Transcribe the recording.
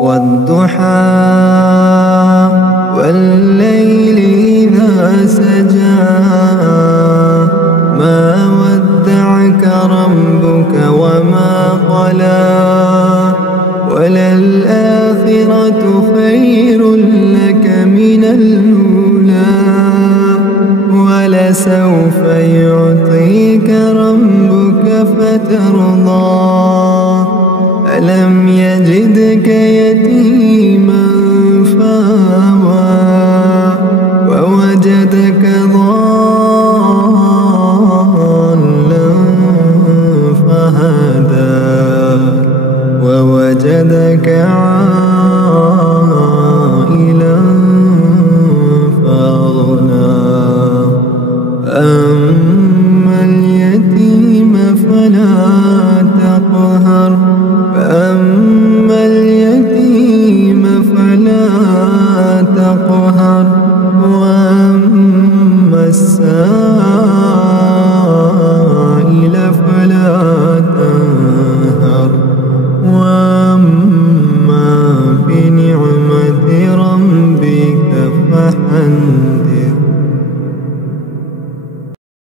والضحى والليل إذا سجى ما ودعك ربك وما قلى وللآخرة خير لك من الأولى ولسوف يعطيك ربك فترضى ألم يجدك يتيما فآوى ووجدك ضالا فهدى ووجدك عائلا فأغنى أما اليتيم فلا تقهر فأما اليتيم فلا تقهر وأما السائل فلا